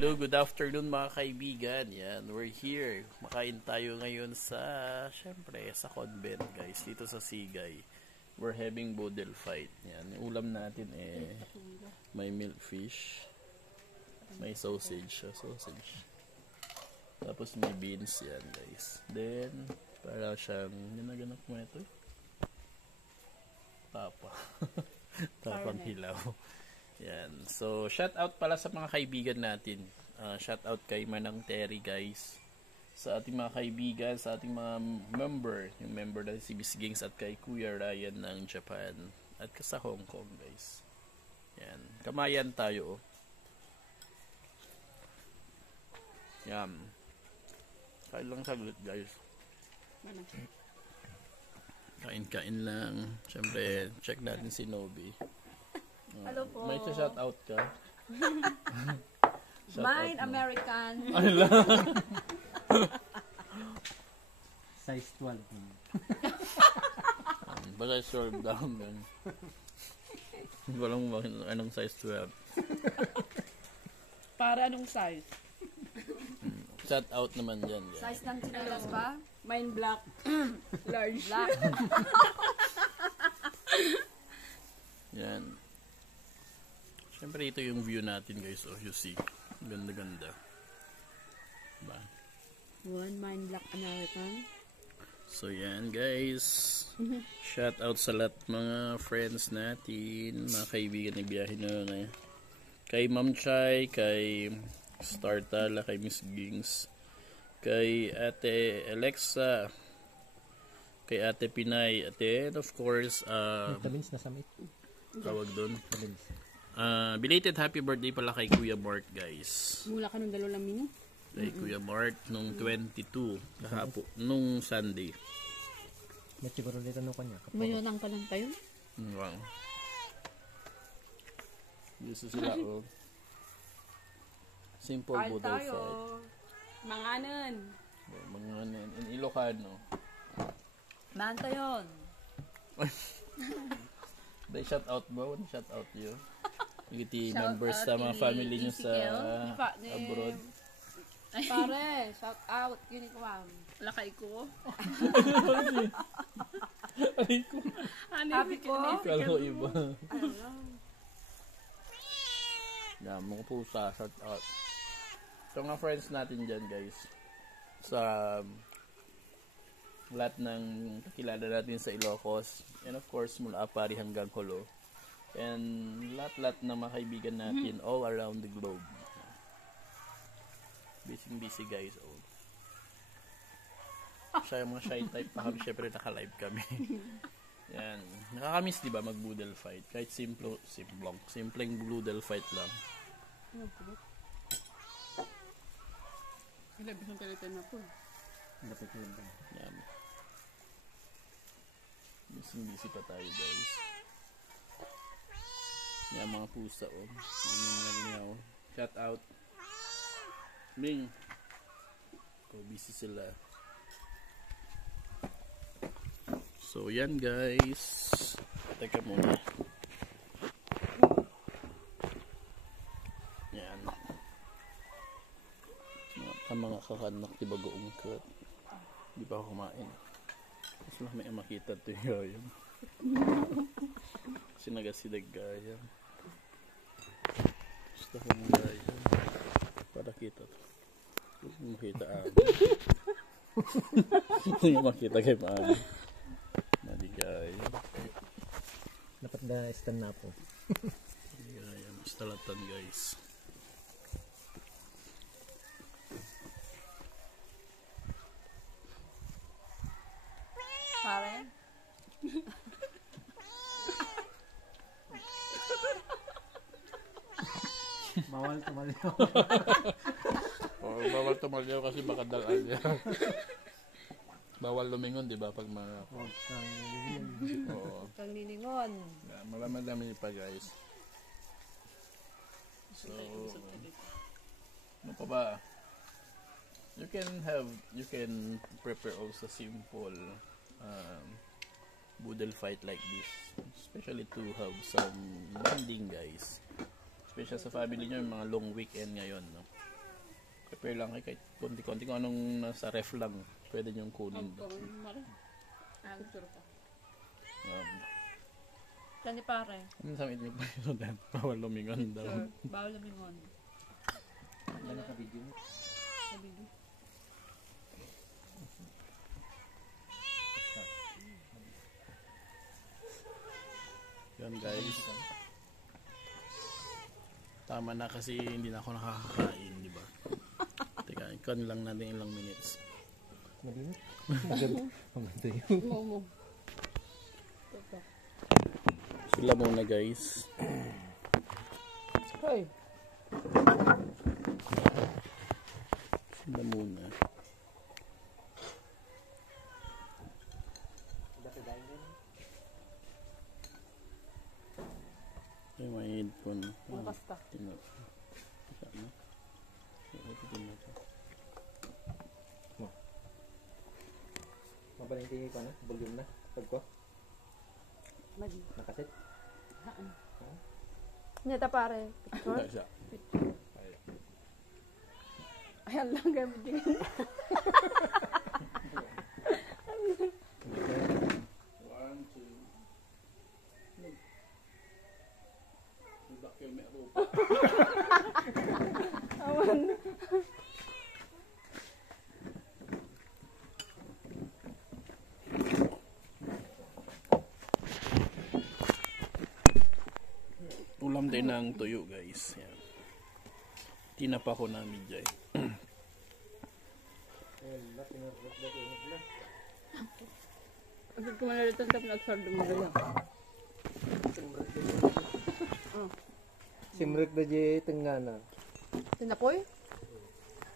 Hello, good afternoon mga kaibigan. Yan, we're here. Makain tayo ngayon sa, syempre, sa convent guys, dito sa Sigay. We're having boodle fight. Yan, yung ulam natin may milkfish, may sausage. Tapos may beans yan guys. Then, para siyang, ginaganap mo ito Tapang hilaw. Yan. So, shout out pala sa mga kaibigan natin. Shout out kay Manang Terry guys. Sa ating mga kaibigan, sa ating mga member. Yung member natin si Miss Gings at kay Kuya Ryan ng Japan. At sa Hong Kong guys. Yan. Kamayan tayo. Yan. Kain lang saglit guys. Kain lang. Siyempre, check natin si Nobi. Hello po. May shout out ka? Mine American. Size 12. Basta serve down yan. Walang anong size 12. Para anong size? Shout out naman dyan. Size ng chinelas pa? Mine black. Large. Black. Yan. Siyempre ito yung view natin guys. Oh, you see. Ganda-ganda. Diba? One mine black American. So yan guys. Shout out sa lahat mga friends natin. Mga kaibigan na biyahe na kay Ma'am Chay, kay Startala, kay Miss Gings, kay Ate Alexa, kay Ate Pinay, and of course, vitamins na samit. tawag doon. Belated happy birthday pala kay Kuya Mark guys. Mula ka nung 2 minuto. Kay Kuya Mark nung 22 kahapon nung Sunday. May siguro dito nung kanya. Mayunang pa lang tayo. Wow. Gusto sila oh. Simple Kain boodle tayo. fight. Manganan. Mga in Ilocano. Manta yun. They shout out mo, shout out you. Yung members sa mga family nyo sa abroad. Pare, shout out. Yun ko ma'am. Lakay ko. Ay ko. Happy ko. Kala ko iba. Yan, mga pusa, shout out. So mga friends natin dyan guys. Sa lahat ng kakilala natin sa Ilocos. And of course, mula Apari hanggang Holo. And lahat ng mga kaibigan natin all around the globe. Busy guys. Oh. Siya yung mga shy type pa kami. Syempre naka-live kami. Yan. Nakakamiss diba mag-boodle fight? Kahit simpleng boodle fight lang. Ilabis ang kalitan na po. Yan. Busy pa tayo guys. Yan mga pusa oh. Yung shout out. Ming. Busy sila. So yan guys. Teka muna. Yan. Mga kakanak diba goong kat. Di pa ako kumain. Mas lang may makita ito yung kasi nagasidag gaya. Gusto ko ng gaya. Para kita ito. Makita ako. Hindi makita kay Mami. Maligay. Dapat na stand na po. Maligay. Mas talatan guys. Pare. Bawal tumalyo. Bawal tumalyo kasi baka dalaan niya. Bawal lumingon, di ba? Pag mga... Oo. Kang nilingon. Marami pa guys. So, ano pa ba? You can prepare also simple boodle fight like this. Especially to have some bonding guys. Especially sa family nyo, mga long weekend ngayon. No? Prepare lang kayo kahit konti-konti. Kung anong nasa ref lang, pwede niyong kunin. Ang surpa. Kani pare. Ano sa meet pa yun doon? Bawal lumingon daw. Sure. Bawal lumingon. Ano ka video mo? Sabihin. Yan guys. Tama na kasi hindi na ako nakakakain, di ba? Teka, ikon lang natin ilang minutes. Malinis? Maganda yun. Momo. Sila muna guys. Hoy. Sila muna. Ay, may headphone. Ang kasta. Tingnan. Teka na. Tingnan ko. Mabaling ko na, volume na. Pag ko, Mali. nakaset. Neta pare. Picture. Wala siya. Ayan lang gamit din. One, two. Bakit may arupa? Awan. Ulam din ng tuyo guys. Yan. Tinapa ko namin dyan. Agad ko manalitan tapos nag-sard mo gano'n. Simrek na di tengana. Tinapoy?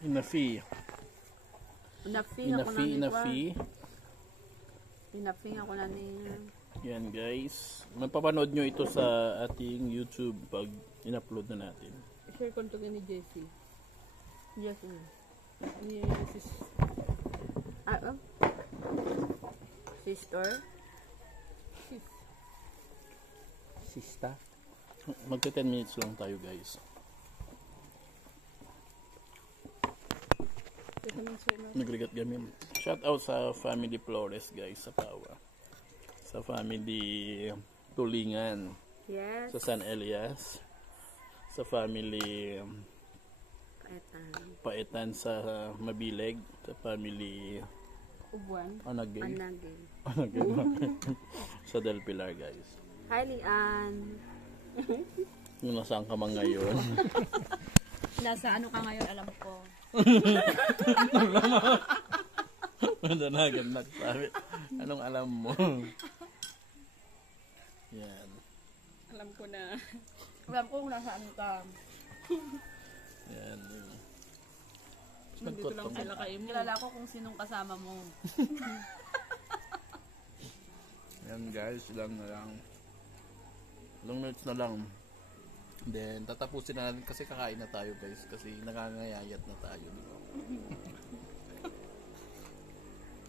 Inafi. Inafi ako na ni Inafi. Inafi ako na ni... Yan guys. Mapapanood nyo ito sa ating YouTube pag in-upload na natin. Share ko ito ni Jessie. Jessie. Ni sis... Sister? Sis. Sista. Magta 10 minutes lang tayo guys. Ito naman sa'yo na. Nagrigat gamin. Shout out sa family Flores guys sa Pawa. Sa family Tulingan. Yes. Sa San Elias. Sa family Paetan. Paetan sa Mabileg. Sa family Ubuan. Anagay. Anagay. Anagay. Sa Del Pilar guys. Hi, Lian. Yung nasaan ka man ngayon. Nasa ano ka ngayon, alam ko. Madanagan nagsabi. Anong alam mo? Yan. Alam ko na. Alam ko kung nasaan ka. Yan. Nandito lang sila kayo mo. Kilala ko kung sinong kasama mo. Yan guys, ilang na lang. Ilang minutes na lang. Then, tatapusin na natin kasi kakain na tayo guys. Kasi nakangayayat na tayo. Diba?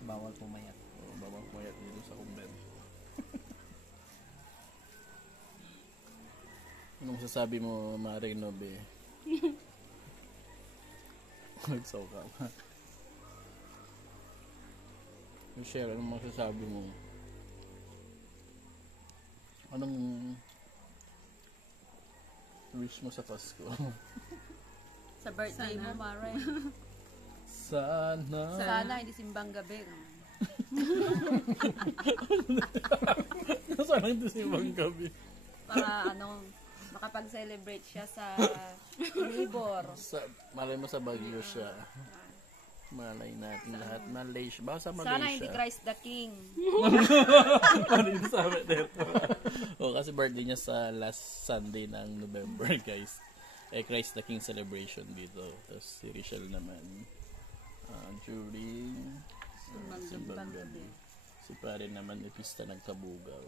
Bawal pumayat. Bawal pumayat dito sa kumbent. Anong sasabi mo, Maring Nobe? Nagsaw ka ba? Michelle, anong masasabi mo? Anong wish mo sa Pasko? Sa birthday mo, Mare. Sana. Sana hindi simbang gabi. Sana hindi simbang gabi. Para makapag-celebrate siya sa Libor. Malay mo sa Baguio siya. Malay natin lahat. Malaysia. Baka sa Malaysia. Sana hindi Christ the King. Ano yung sabi dito? Kasi birthday niya sa last Sunday ng November, guys. Christ the King celebration dito. Tapos si Richelle naman during Simbang Gabi. Si pare naman may pista ng Kabugaw.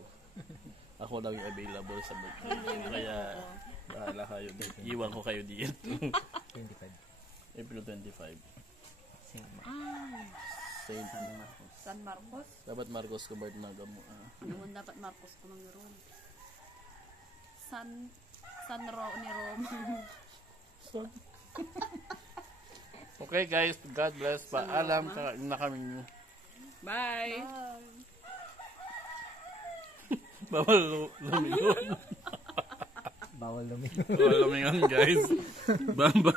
Ako lang yung available sa birthday. Kaya bahala kayo. Iwan ko kayo dito. 25. April 25. Saint Marcos. San Marcos? Dapat Marcos ko ba na gamo? Noon dapat Marcos ko mangiron. San Ro ni Roma. Okay guys, God bless. Paalam na kami. Bye! Bawal lumingon. Bawal lumingon. Bawal lumingon guys. Bamba.